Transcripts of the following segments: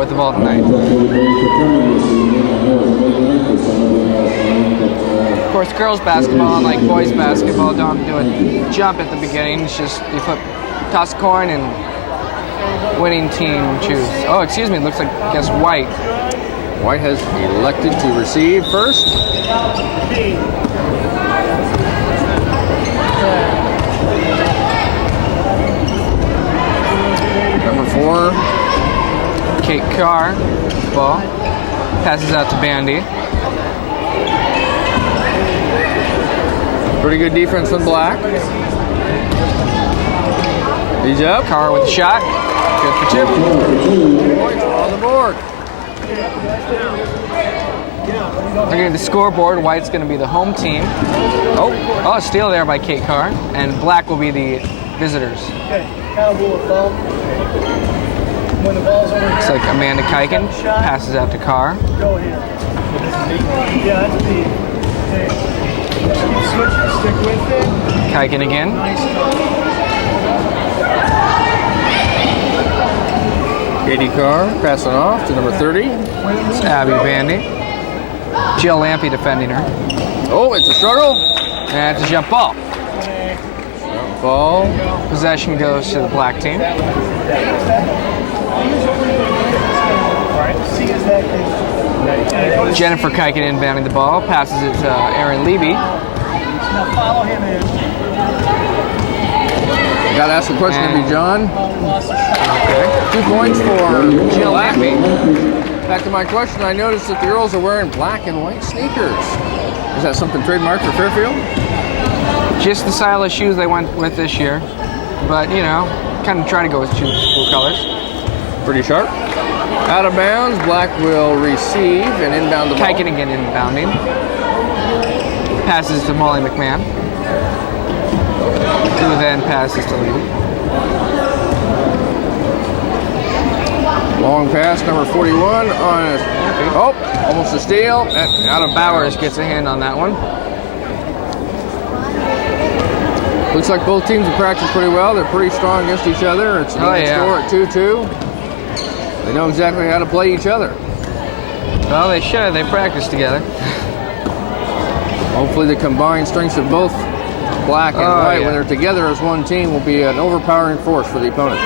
with the ball tonight. Of course, girls basketball, unlike boys basketball, don't do a jump at the beginning. It's just you toss a coin and winning team choose. Oh, excuse me, it looks like guess White. White has elected to receive first. Number 4. Kate Carr, ball, passes out to Bandy. Pretty good defense from Black. He's up. Carr with a shot. Good for 2. Points on the board. Looking at the scoreboard, White's going to be the home team. Oh, steal there by Kate Carr. And Black will be the visitors. Looks like Amanda Kiken passes out to Carr. Go here. Yeah, that's the. Switch, stick with it. Kiken again. Katie Carr passing off to number 30. It's Abby Bandy. Jill Lampy defending her. Oh, it's a struggle. And it's a jump ball. Jump ball. Possession goes to the Black team. Jennifer Kiken inbounding the ball, passes it to Erin Levy. Now follow him in. Got to ask the question to be John. Okay. 2 points for Jill Lampy. Back to my question, I noticed that the girls are wearing black and white sneakers. Is that something trademarked for Fairfield? Just the style of shoes they went with this year. But, you know, kind of try to go with school colors. Pretty sharp. Out of bounds, Black will receive and inbound the ball. Kiken again inbounding. Passes to Molly McMahon. Who then passes to Levy. Long pass, number 41 on almost a steal. Out of Bowers bounds. gets a hand on that one. Looks like both teams have practiced pretty well. They're pretty strong against each other. It's score at 2-2. They know exactly how to play each other. Well, they should. They practiced together. Hopefully the combined strengths of both Black and White, when they're together as one team, will be an overpowering force for the opponents.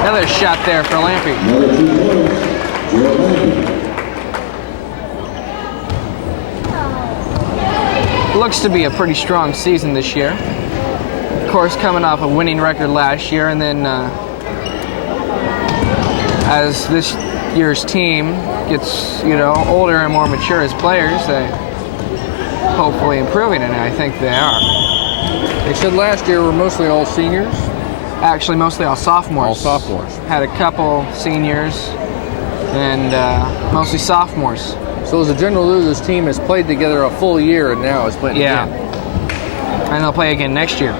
Another shot there for Lampy. Looks to be a pretty strong season this year. Of course, coming off a winning record last year, and then as this year's team gets, older and more mature as players, they hopefully improving, and I think they are. They said last year were mostly all seniors. Actually, mostly all sophomores. All sophomores. Had a couple seniors and mostly sophomores. So as a general rule, this team has played together a full year and now is playing again. And they'll play again next year.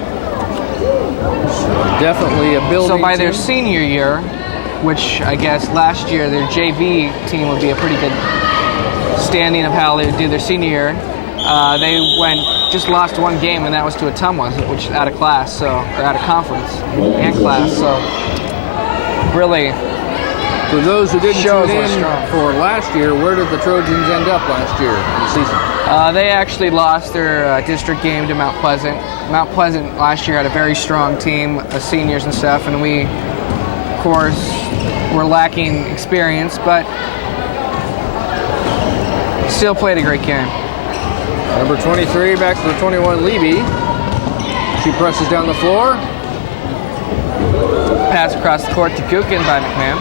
So definitely a building So by team. their senior year, which I guess last year their JV team would be a pretty good standing of how they did their senior year. They just lost one game, and that was to Ottumwa, which is out of class, or out of conference and class. So really, for those who didn't shows tune what's in strong. for last year, where did the Trojans end up last year in the season? They actually lost their district game to Mount Pleasant. Mount Pleasant last year had a very strong team of seniors and stuff, and we, of course, were lacking experience, but still played a great game. Number 23 back to the 21, Levy. She presses down the floor. Pass across the court to Gookin by McMahon.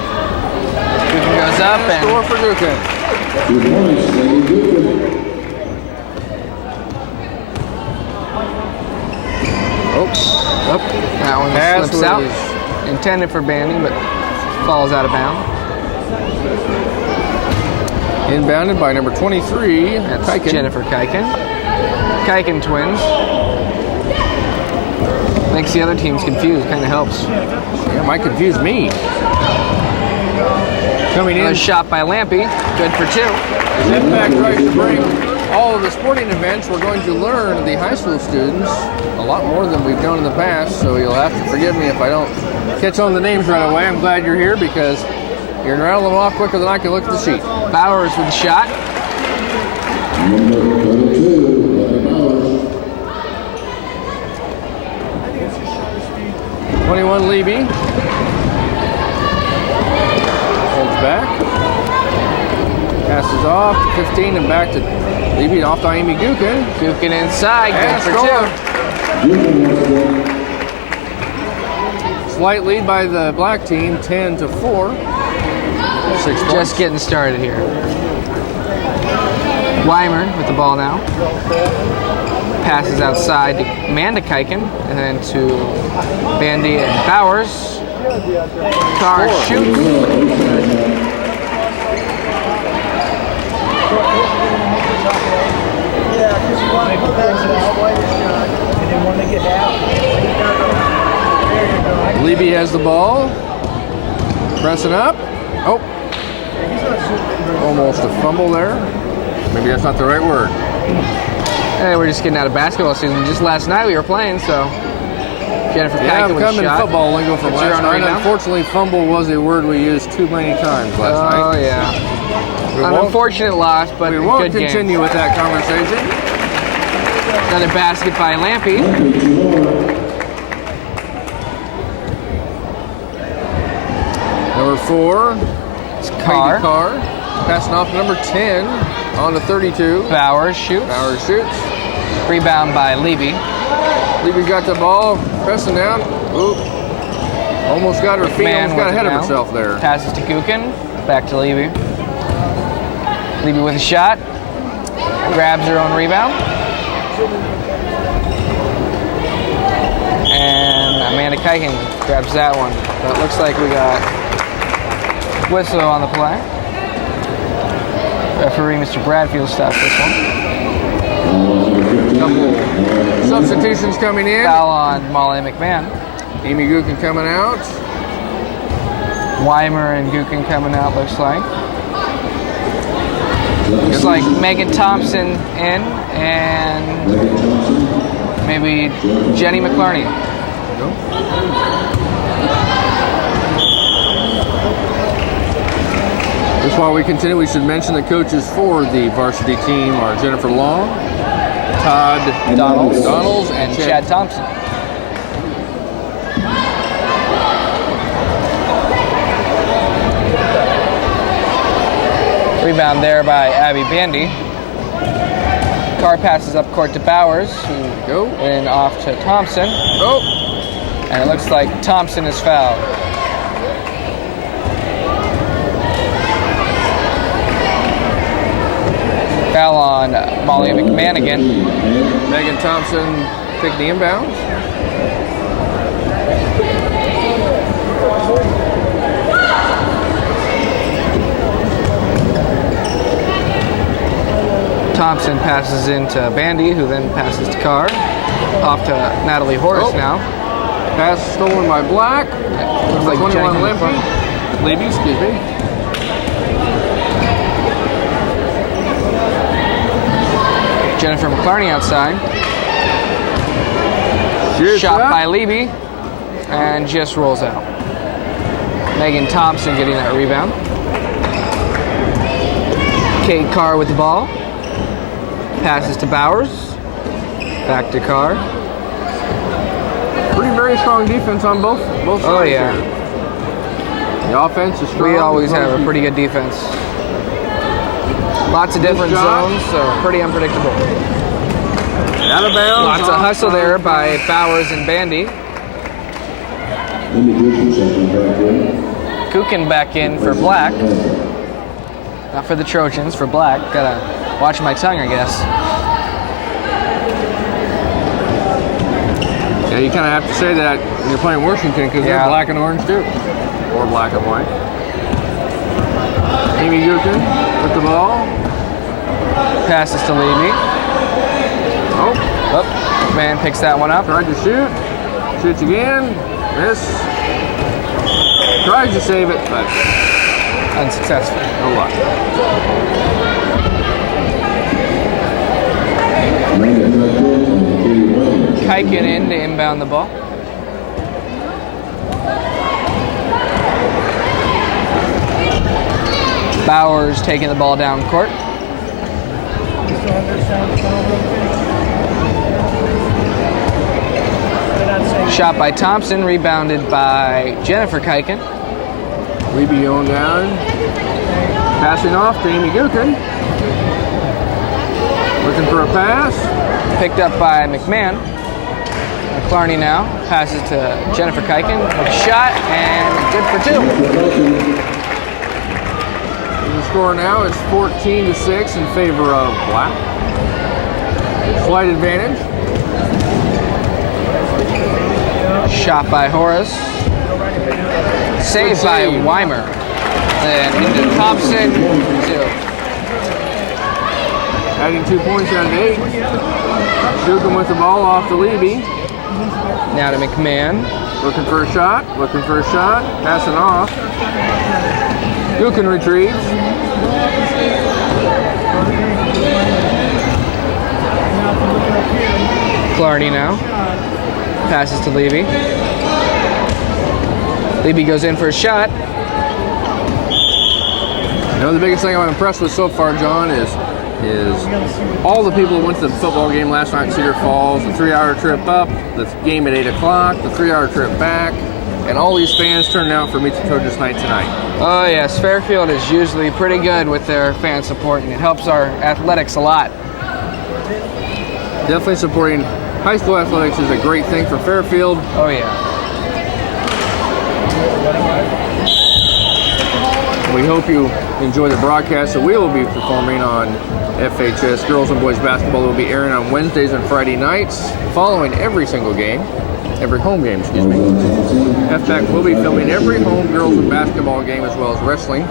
Gookin goes up and Score for Gookin. that one Pass slips out. was Intended for Bandy, but falls out of bounds. inbounded by number 23, That's Kiken. Jennifer Kiken. Kiken twins. Makes the other teams confused, kind of helps. Yeah, might confuse me. Coming in, Another shot by Lampy, good for 2. Impact tries to bring all of the sporting events. We're going to learn the high school students a lot more than we've done in the past, so you'll have to forgive me if I don't catch on the names right away. I'm glad you're here because You're rattling them off quicker than I can look at the sheet. Bowers with the shot. Number 22, Leonard Bowers. 21, Levy. Holds back. Passes off to 15 and back to Levy, off to Amy Gukin. Gukin inside, And good for score. 2. Newton once again. Slight lead by the black team, 10-4. 6 points. Just getting started here. Weimer with the ball now. Passes outside to Amanda Kiken, and then to Bandy and Bowers. Carr shoots. Yeah, because you want to put back to the slider shot, and then when they get out, there you go. Levy has the ball. Pressing up. Oh, He's not shooting. almost a fumble there. Maybe that's not the right word. Hey, we're just getting out of basketball season. Just last night we were playing, so Jennifer Yeah, Kiken with a becoming shot. football lingo from It's your last own night. rebound. Unfortunately, fumble was a word we used too many times last Oh night. yeah. We An won't- unfortunate loss, but We a won't good game. continue with that conversation. Another basket by Lampy. Lampy, 2 more. Number 4, It's Carr. Carr. Passing off to number 10 on to 32. Bowers shoots. Bowers shoots. Rebound by Levy. Levy's got the ball, pressing down. Oop. Almost got her feet, Man almost got with it ahead of now. herself there. Passes to Gukin. Back to Levy. Levy with a shot. Grabs her own rebound. And Amanda Kiken grabs that one. But it looks like we got whistle on the play. Referee Mr. Bradfield stops this one. Couple substitutions coming in. Foul on Molly McMahon. Amy Gukin coming out. Weimer and Gukin coming out, looks like. Looks like Megan Thompson in and Megan Thompson. maybe Jenny McClarney. Just while we continue, we should mention the coaches for the varsity team are Jennifer Long, Todd Donalds, And Chad Thompson. Rebound there by Abby Bandy. Carr passes up court to Bowers, who Go. and off to Thompson. Oh, And it looks like Thompson is fouled. Foul on Molly McMahon again. Megan Thompson take the inbounds. Thompson passes into Bandy, who then passes to Carr. Off to Natalie Horace Oh. now. Pass stolen by Black. Looks Number like 21 Jenny Limpy. Levy, excuse me. Jennifer McClarney outside. Cheers, Shot Black. by Levy. And just rolls out. Megan Thompson getting that rebound. Kate Carr with the ball. Passes to Bowers. Back to Carr. Pretty very strong defense on both sides. Oh yeah. here. The offense is strong. We always as well have as a pretty good defense. Lots of different shot. zones, so pretty unpredictable. out of bounds. Lots of hustle there by Bowers and Bandy. Amy Gukin checking back in. Kukin back in for Black. Not for the Trojans, for Black. Gotta watch my tongue, I guess. Yeah, you kind of have to say that when you're playing Washington because Yeah. they're black and orange too, or black and white. Amy Gukin with the ball. Passes to Levy. Oh, Oh, man picks that one up. tried to shoot. Shoots again. Miss. Tries to save it, but Unsuccessful. no luck. Amanda Tucker and Katie Williams. Kiken in to inbound the ball. Bowers taking the ball down court. Shot by Thompson, rebounded by Jennifer Kiken. Levy going down. Passing off to Amy Gookin. Looking for a pass. Picked up by McMahon. McClarney now passes to Jennifer Kiken with a shot and good for 2. The score now is 14-6 in favor of Black. Slight advantage. Shot by Horace. Saved by Weimer. And into Thompson, 2. Adding 2 points down to 8. Gookin with the ball off to Levy. Now to McMahon. Looking for a shot. Passing off. Gookin retrieves. Clardy now. Passes to Levy. Levy goes in for a shot. You know, the biggest thing I'm impressed with so far, John, is all the people who went to the football game last night in Cedar Falls, the 3-hour trip up, the game at 8 o'clock, the 3-hour trip back, and all these fans turned out for Meet the Trojans night tonight. Oh yes, Fairfield is usually pretty good with their fan support, and it helps our athletics a lot. Definitely supporting high school athletics is a great thing for Fairfield. Oh yeah. We hope you enjoy the broadcast that we will be performing on FHS girls and boys basketball. That will be airing on Wednesdays and Friday nights, following every single game, every home game, excuse me. FPAC will be filming every home girls and basketball game as well as wrestling.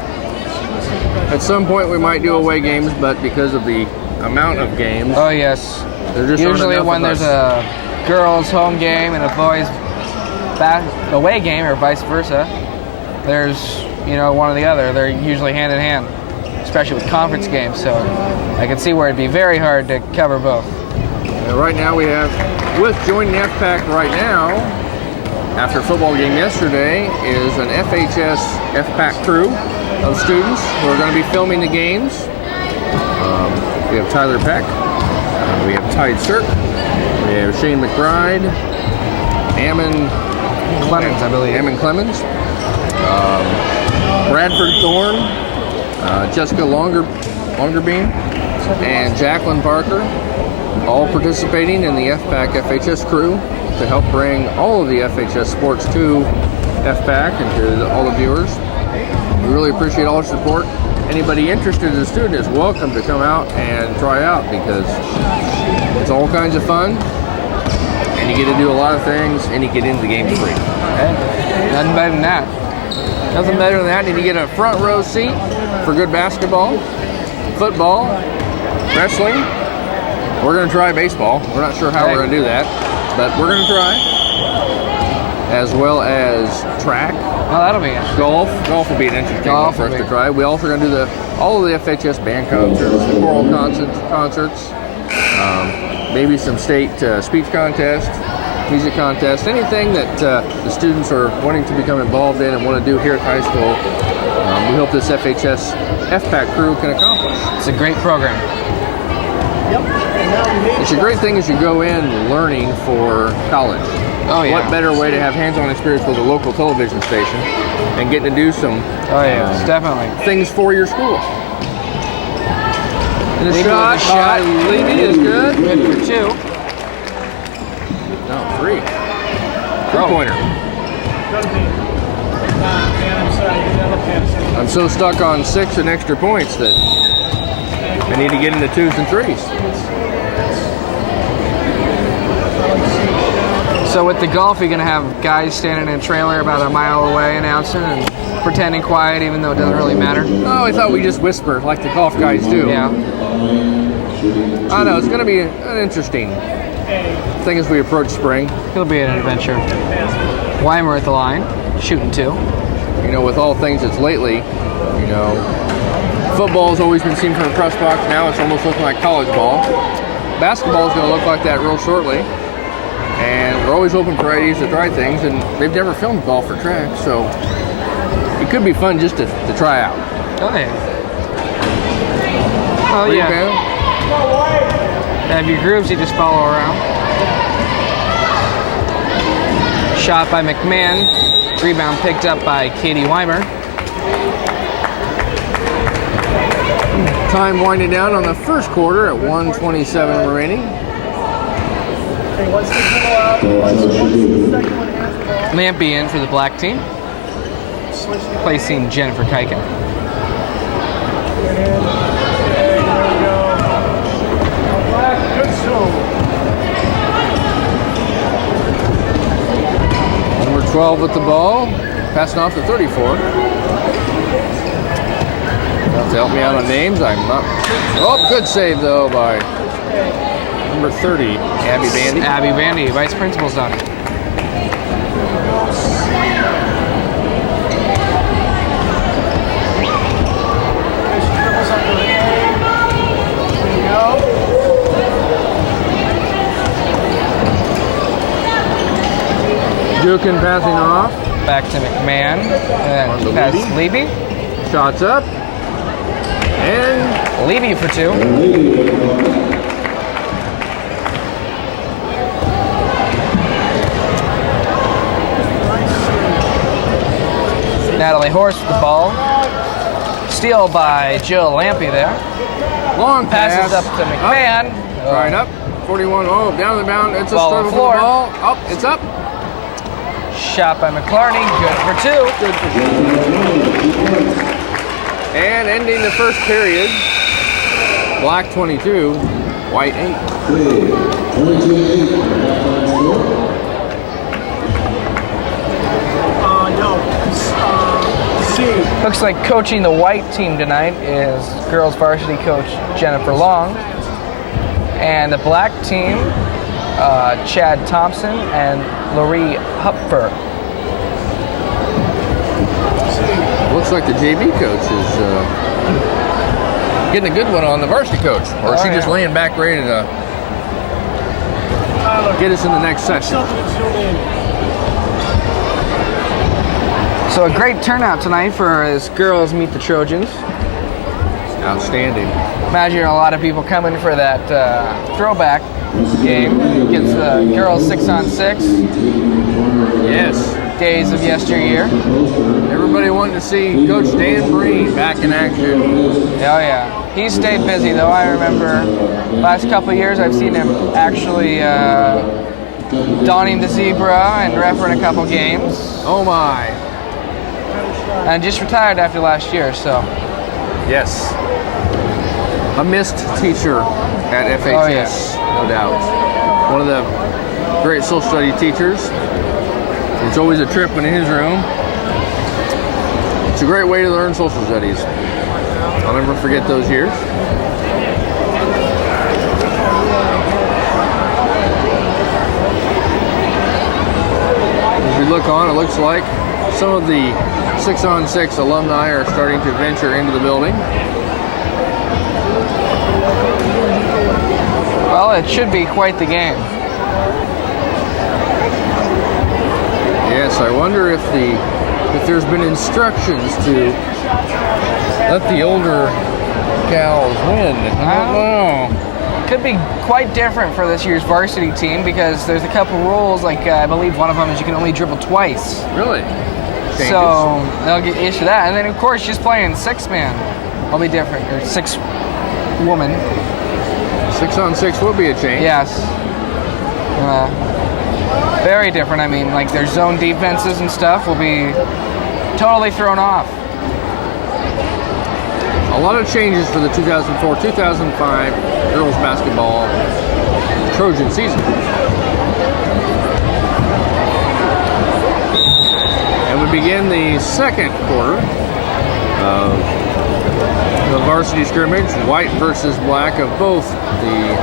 At some point we might do away games, but because of the amount of games, Oh yes. there just Usually aren't enough when of there's us. a girls' home game and a boys' away game, or vice versa, there's one or the other. They're usually hand in hand, especially with conference games. So I can see where it'd be very hard to cover both. And right now we have, with joining FPAC right now, after a football game yesterday, is an FHS FPAC crew of students who are going to be filming the games. We have Tyler Peck, we have Tide Cirk, we have Shane McBride, Ammon Clemens, I believe. Ammon Clemens, Bradford Thorne, Jessica Longerbeam, and Jacqueline Parker, all participating in the FPAC FHS crew to help bring all of the FHS sports to FPAC and to all the viewers. We really appreciate all your support. Anybody interested as a student is welcome to come out and try out, because it's all kinds of fun and you get to do a lot of things and you get into the game free. Okay. Nothing better than that. Nothing better than that, and you get a front row seat for good basketball, football, wrestling. We're going to try baseball. We're not sure how we're going to do that, but we're going to try. As well as track. Oh, that'll be interesting. Golf will be an interesting one for us to try. We also going to do all of the FHS band concerts, the choral concerts, maybe some state speech contest, music contest, anything that the students are wanting to become involved in and want to do here at high school. We hope this FHS FPAC crew can accomplish. It's a great program. It's a great thing as you go in learning for college. Oh yeah. What better way to have hands-on experience with a local television station and getting to do some definitely things for your school. And Levy shot with a by shot. Levy is good. Good for 2. No, 3. Three-pointer. I'm so stuck on 6 and extra points that I need to get into 2s and 3s. So with the golf, you're going to have guys standing in a trailer about a mile away announcing and pretending quiet even though it doesn't really matter? Oh, I thought we just whisper like the golf guys do. Yeah. I know, it's going to be an interesting thing as we approach spring. It'll be an adventure. Weimer at the line, shooting 2. You know, with all things that's lately, you know, football's always been seen from the press box. Now it's almost looking like college ball. Basketball's going to look like that real shortly. And we're always open for ideas to try things, and they've never filmed golf or track, so it could be fun just to try out. Oh yeah. Oh, yeah. Rebound. Have your grooves you just follow around. Shot by McMahon. Rebound picked up by Katie Weimer. Time winding down on the first quarter at 1:27 remaining. Hey, what's the middle out? What's the second one after? Lampy in for the black team, Switch the placing Jennifer Kiken. There you go. Black, good zone. Number 12 with the ball, passing off to 34. Have to help me out on names. I'm not. Oh, good save though by number 30, Abby Bandy. Abby Bandy, vice principal's done. Dukin passing off. Back to McMahon. On to And then pass Levy. Levy. Shots up. And Levy for two. And Levy with the ball. Natalie Horst with the ball. Steal by Jill Lampy there. long pass. Passes up to McMahon. Right up. 41. Oh, down the bound. It's a Ball on struggle the for the floor. ball. Up. It's up. Shot by McClarney. Good for two. Good for And ending the first period, Black 22, White 8. 22-8. Halftime score. No. C. Looks like coaching the white team tonight is girls varsity coach Jennifer Long. And the black team, Chad Thompson and Laurie Hupfer. Looks like the JV coach is getting a good one on the varsity coach. Or is Oh, she just yeah. laying back ready to get us in the next session? Something to zoom in. So a great turnout tonight for as girls meet the Trojans. Outstanding. Imagine a lot of people coming for that throwback game against the girls 6-on-6 Yes. days of yesteryear. Everybody wanted to see Coach Dan Breen back in action. Oh yeah, he stayed busy though. I remember last couple of years I've seen him actually donning the zebra and refereeing a couple games, Oh my. and just retired after last year. So Yes. A missed teacher at FHS, no doubt. One of the great social study teachers. It's always a trip in his room. It's a great way to learn social studies. I'll never forget those years. As we look on, it looks like some of the 6-on-6 alumni are starting to venture into the building. well, it should be quite the game. Yes, I wonder if there's been instructions to let the older gals win. I don't know. Could be quite different for this year's varsity team because there's a couple rules. Like I believe one of them is you can only dribble twice. Really? Changes. So they'll get used to that. And then of course just playing 6-man will be different, or 6-woman. 6-on-6 would be a change. Yes. Very different. I mean, like their zone defenses and stuff will be totally thrown off. A lot of changes for the 2004-2005 girls basketball Trojan season. And we begin the second quarter of the varsity scrimmage, white versus black of both the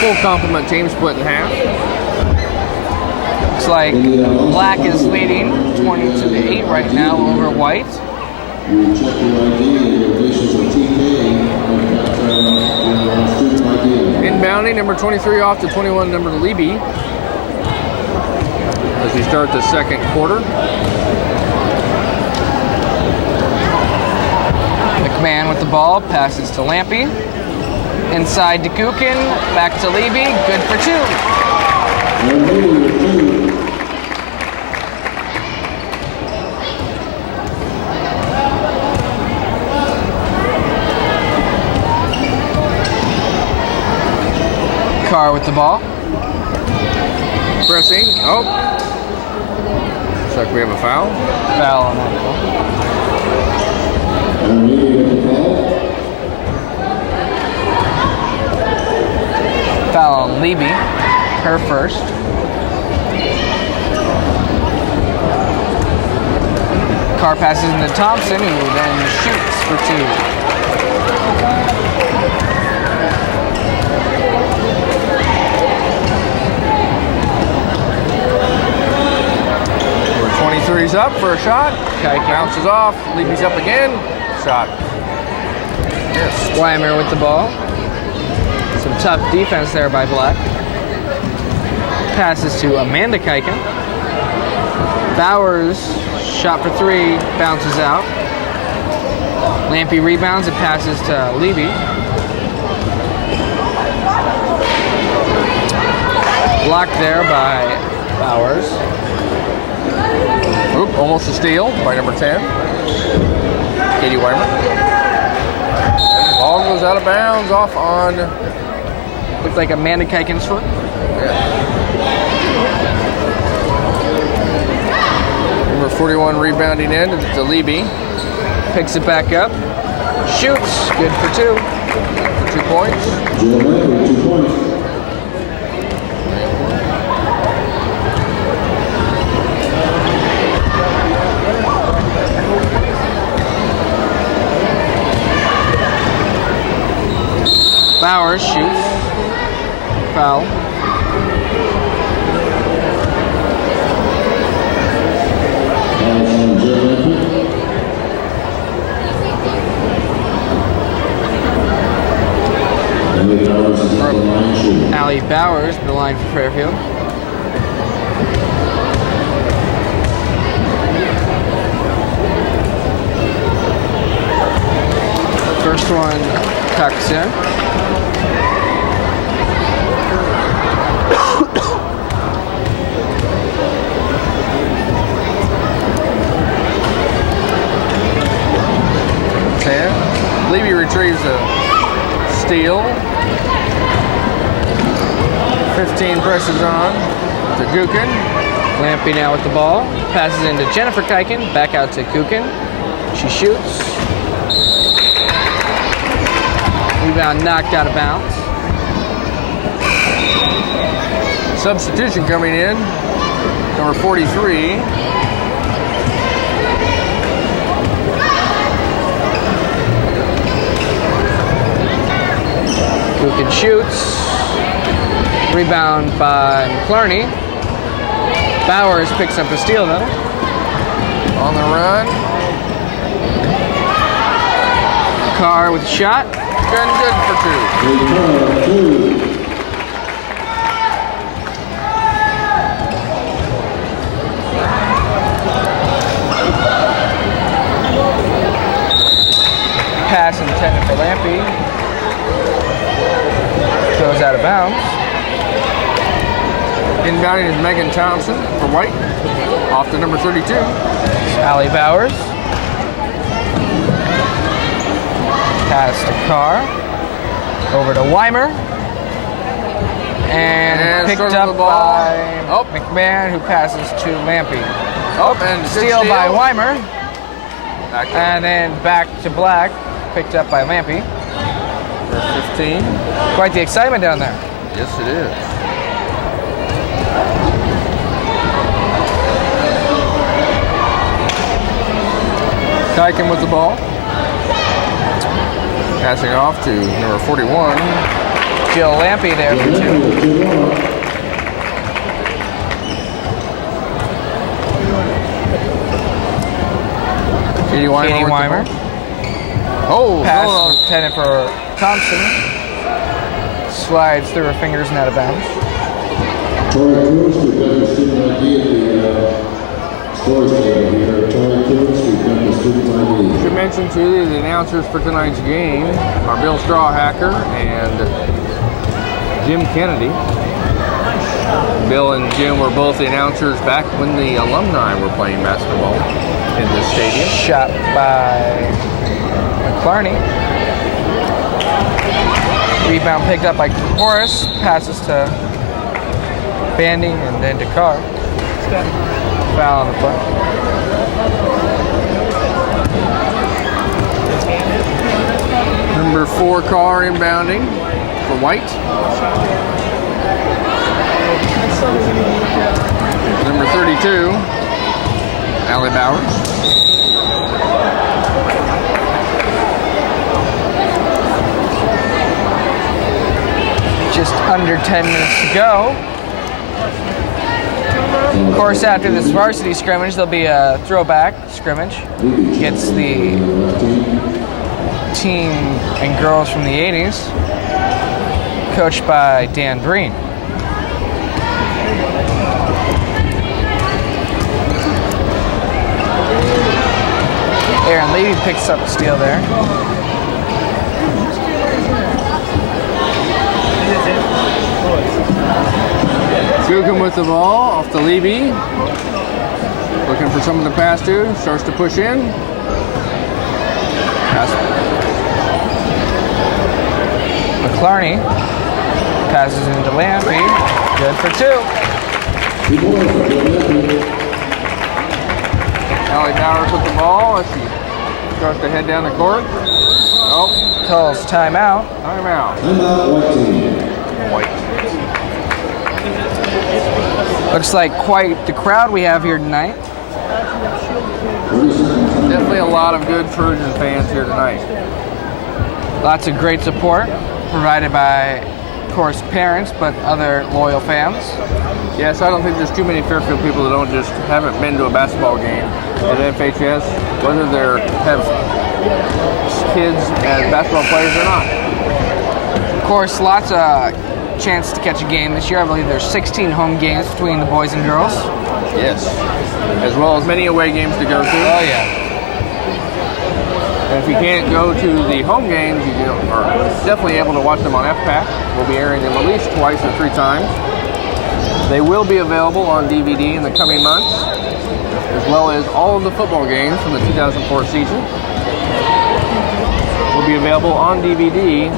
full complement team split in half. Looks like black is leading 22-8 right now over white. You check your ID and your officials are TK on halftime student ID. Inbounding, number 23 off to 21, number Leby. As we start the second quarter. McMahon with the ball, passes to Lampy. Inside to Kukin, back to Levy, good for 2. And Levy with 2. Carr with the ball. Pressing. Oh. Looks like we have a foul. Foul on that ball. And Levy with the ball. Foul on Levy, her first. Carr passes into Thompson, who then shoots for 2. Number 23's up for a shot. Kike Bounces off. Levy's up again. Shot. Yes. Weimer with the ball. Some tough defense there by Black. Passes to Amanda Kiken. Bowers, shot for 3, bounces out. Lampy rebounds and passes to Levy. Blocked there by Bowers. Oop, almost a steal by number 10. Katie Weimer. And the ball goes out of bounds off on. Looks like Amanda Kiken's foot. Number 41 rebounding in to Levy. Picks it back up. Shoots. Good for 2. 2 points. Jill Lampy, 2 points. Bowers shoots. Foul. Fouls on Jill Lampy. And Lee Bowers is at the line shooting. Allie Bowers, the line for Fairfield. First one tucks in. Levy retrieves a steal. 15 presses on to Kukin. Lampy now with the ball. Passes into Jennifer Kiken. Back out to Kukin. She shoots. Rebound knocked out of bounds. Substitution coming in. Number 43. Kukin shoots. Rebound by McClarney. Bowers picks up a steal though. On the run. Carr with a shot. Good for 2. Lee Carr, 2. Pass intended for Lampy. Goes out of bounds. Inbounding is Megan Thompson for White. Off to number 32. Allie Bowers. Pass to Carr. Over to Weimer. And picked started up the ball. by Oh. McMahon, who passes to Lampy. Oh, and Steal by Weimer. Back to And then back to Black. Picked up by Lampy. number 15. Quite the excitement down there. Yes, it is. Kiken with the ball. Passing off to number 41. Jill Lampy there for 2. Lampy with 2 more. Katie Weimer. Katie with the Weimer. ball. Oh, Pass no, intended for Thompson. Slides through her fingers and out of bounds. Tori Cruz, we've got the student ID at the scores table here. Tori Cruz, we've got the student Should mention too the announcers for tonight's game are Bill Strawhacker and Jim Kennedy. Bill and Jim were both the announcers back when the alumni were playing basketball in this stadium. Shot by McClarney. Rebound picked up by Horace. Passes to Bandy and then to Carr. Foul on the play. Number 4 Carr inbounding for White. Number 32 Allie Bowers. Just under 10 minutes to go. Of course, after this varsity scrimmage, there'll be a throwback scrimmage against the team and girls from the 80s, coached by Dan Breen. Aaron Levy picks up the steal there. Gugan with the ball off the Levy. Looking for someone to pass to. Starts to push in. Pass. McClarney passes into Lampy. Good for 2. Allie Bowers with the ball as she starts to head down the court. Oh, Calls timeout. timeout. Timeout, White team. White. Looks like quite the crowd we have here tonight. 30 seconds. Definitely a lot of good Trojan fans here tonight. Lots of great support provided by, of course, parents, but other loyal fans. Yes, I don't think there's too many Fairfield people that haven't been to a basketball game at FHS, whether they have kids as basketball players or not. Of course, lots of chance to catch a game this year. I believe there's 16 home games between the boys and girls. Yes, as well as many away games to go to. Oh yeah. And if you can't go to the home games, you are definitely able to watch them on FPAC. We'll be airing them at least twice or 3 times. They will be available on DVD in the coming months, as well as all of the football games from the 2004 season will be available on DVD,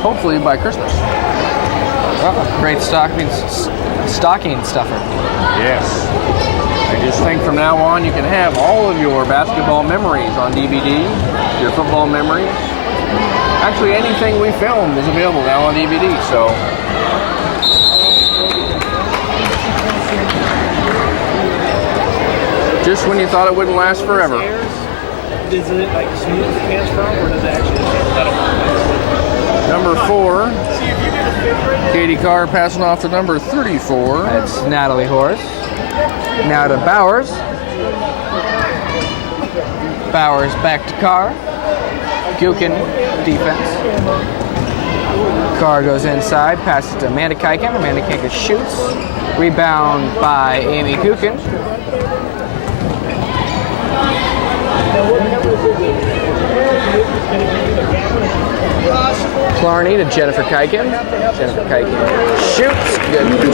hopefully by Christmas. Oh, great stocking stuffer. Yes. I just think from now on you can have all of your basketball memories on DVD, your football memories. Actually, anything we filmed is available now on DVD, so. Just when you thought it wouldn't last forever. Is it like smooth the pants from, or does it actually metal? Number 4, Katie Carr passing off to number 34. That's Natalie Horace. Now to Bowers. Bowers back to Carr. Gukin defense. Carr goes inside, passes to Amanda Kiken. Amanda Kiken shoots. Rebound by Amy Gukin. Clarney to Jennifer Kiken. Jennifer Kiken shoots. Good for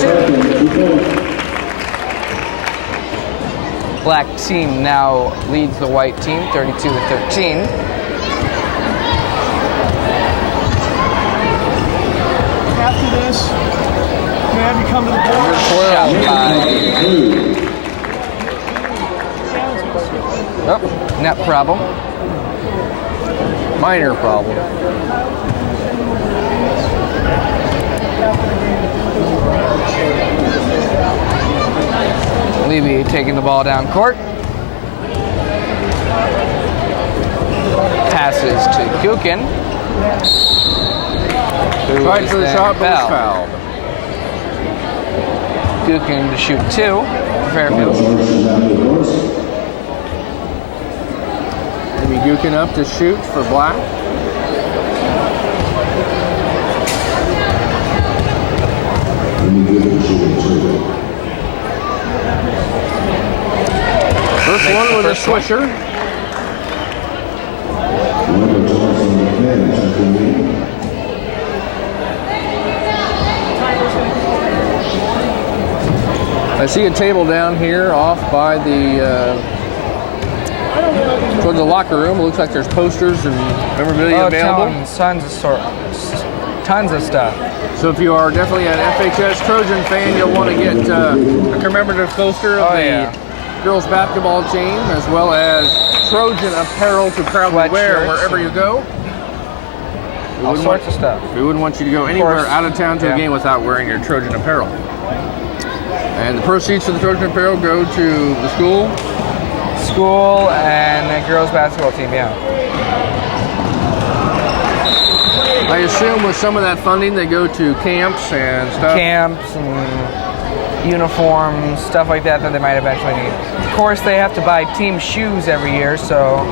2. Black team now leads the white team, 32-13. After this, can I have you come to the board? Shot by. Oh, net problem. Minor problem. Levy taking the ball down court. Passes to Gukin. Tried for the shot, but was Foul. fouled. Gukin to shoot 2 for Fairfield. Maybe Gukin up to shoot for Black. First one with a swisher. see a table down here off by the towards the locker room. It looks like there's posters and memorabilia available. Tons of stuff. So if you are definitely an FHS Trojan fan, you'll want to get a commemorative poster of the girls basketball team, as well as Trojan apparel to proudly wear wherever you go. All sorts of stuff. We wouldn't want you to go anywhere out of town to a game without wearing your Trojan apparel. And the proceeds for the Trojan apparel go to the school. School and the girls basketball team, yeah. I assume with some of that funding, they go to camps and stuff. Camps and uniforms, stuff like that they might eventually need. Of course, they have to buy team shoes every year, so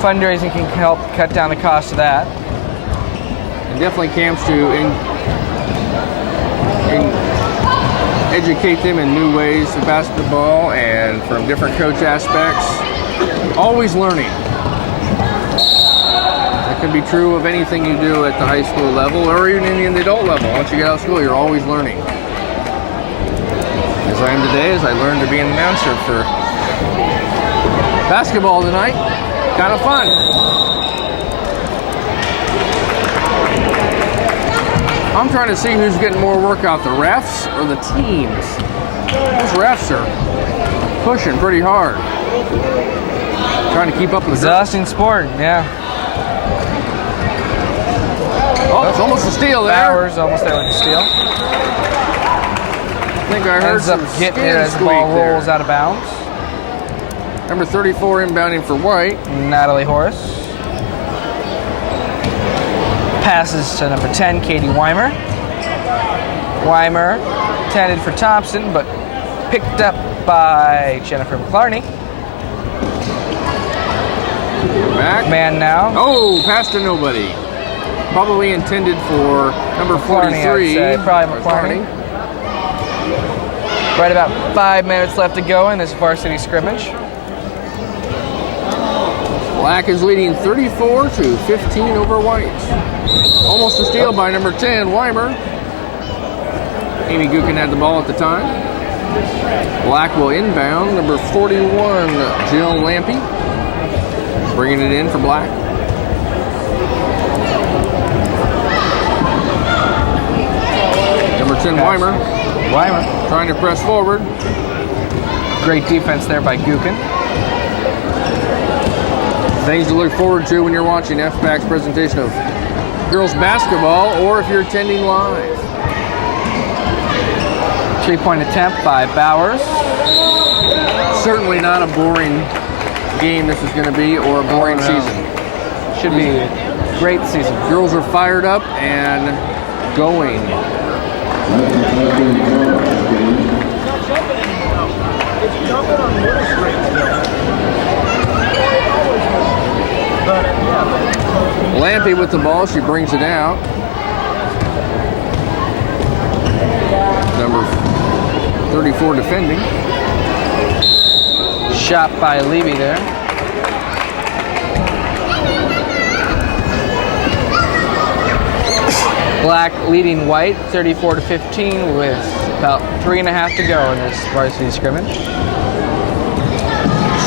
fundraising can help cut down the cost of that. And definitely camps to educate them in new ways of basketball and from different coach aspects. Always learning. That can be true of anything you do at the high school level or even in the adult level. Once you get out of school, you're always learning. As I am today, as I learned to be an announcer for basketball tonight. Kind of fun. I'm trying to see who's getting more work out, the refs or the teams. Those refs are pushing pretty hard. Trying to keep up with the Exhausting sport, yeah. Oh, it's almost a steal there. Bowers almost there with a steal. I think I heard Ends up some getting it skin as the ball squeak there. rolls out of bounds. Number 34 inbounding for White. Natalie Horace. Passes to number 10, Katie Weimer. Weimer intended for Thompson, but picked up by Jennifer McClarney. Back. Man now. Oh, pass to nobody. Probably intended for number 43. I'd say. Probably McClarney. Right about 5 minutes left to go in this varsity scrimmage. Black is leading 34-15 over White. Almost a steal by number 10, Weimer. Amy Gookin had the ball at the time. Black will inbound. Number 41, Jill Lampe. Bringing it in for Black. Number 10, Weimer. Weimer. Trying to press forward. Great defense there by Gookin. Things to look forward to when you're watching FPAC's presentation of girls basketball or if you're attending live. 3-point attempt by Bowers. Certainly not a boring game this is going to be or a boring season. Should be a great season. Girls are fired up and going. Lampe with the ball, she brings it out. Number 34 defending. Shot by Levy there. Black leading White 34-15 with about 3.5 to go in this varsity scrimmage.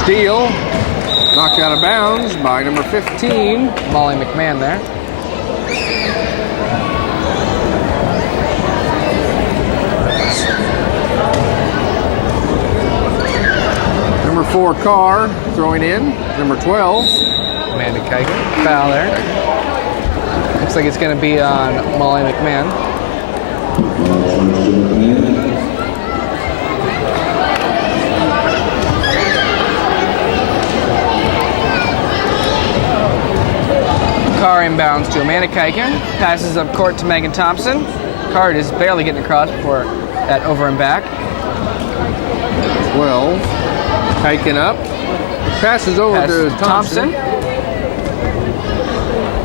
Steal. Knocked out of bounds by number 15. Molly McMahon there. Number 4, Carr, throwing in. Number 12. Amanda Kiker. Foul there. Looks like it's going to be on Molly McMahon. Carr inbounds to Amanda Kiken. Passes up court to Megan Thompson. Carr is barely getting across before that over and back. 12. Kiken up. Passes over to Thompson.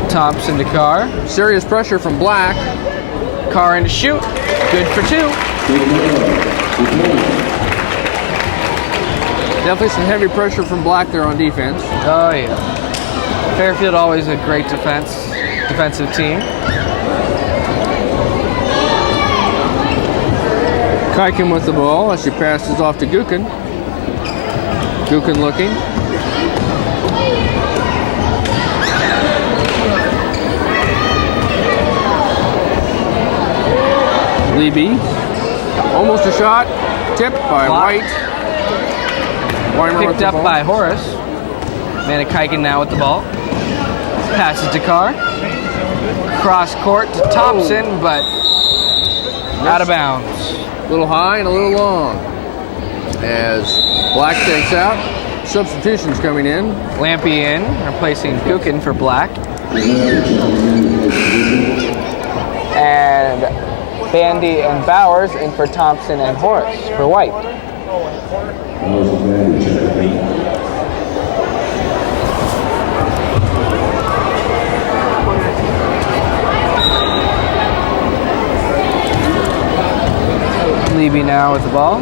Thompson to Carr. Serious pressure from Black. Carr in to shoot. Good for 2. Definitely some heavy pressure from Black there on defense. Oh yeah. Fairfield always a great defensive team. Kiken with the ball as she passes off to Gukin. Gukin looking. Leby. Almost a shot. Tipped by Blocked. White. Weimer with Picked the up ball. by Horace. Amanda Kiken now with the ball. Passes to Carr. Cross court to Thompson, but out of bounds. A little high and a little long. As Black takes out. Substitutions coming in. Lampy in, replacing Gukin for Black. And Bandy and Bowers in for Thompson and Horace for White. Leby now with the ball.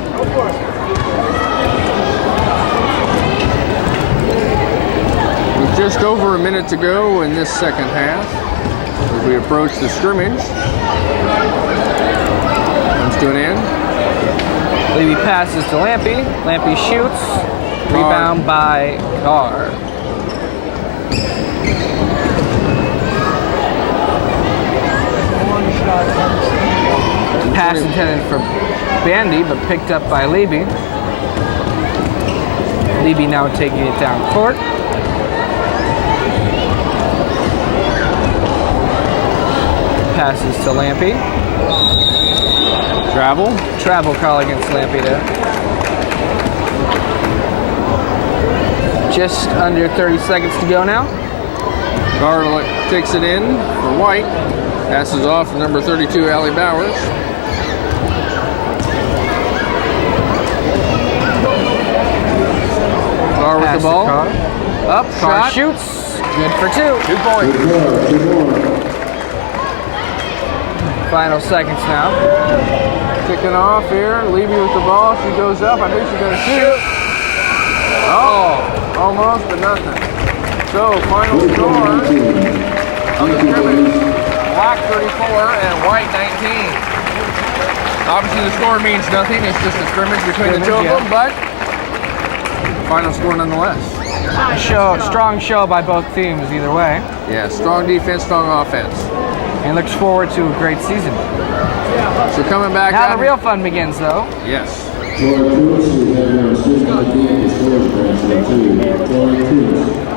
With just over a minute to go in this second half, as we approach the scrimmage, comes to an end. Leby passes to Lampy. Lampy shoots. Rebound by Carr. Pass intended for Bandy, but picked up by Leby. Leby now taking it down court. Passes to Lampy. Travel call against Lampy there. Just under 30 seconds to go now. Carr takes it in for White. Passes off to number 32, Allie Bowers. Carr with Pass the to ball. Carr. Up, Carr shot. shoots. Good for 2. 2 points. Final seconds now. Kicking off here. Leby with the ball. She goes up. I think she's going to shoot. Oh, almost, but nothing. So, final score of the scrimmage. Black 34 and White 19. Obviously, the score means nothing. It's just a scrimmage between the two of them, but final score nonetheless. Strong show by both teams either way. Yeah, strong defense, strong offense. And looks forward to a great season. So coming back Now out. the real fun begins though. Yes. Troy Cruz, we have our student ID, the scores branch, 2. Troy Cruz.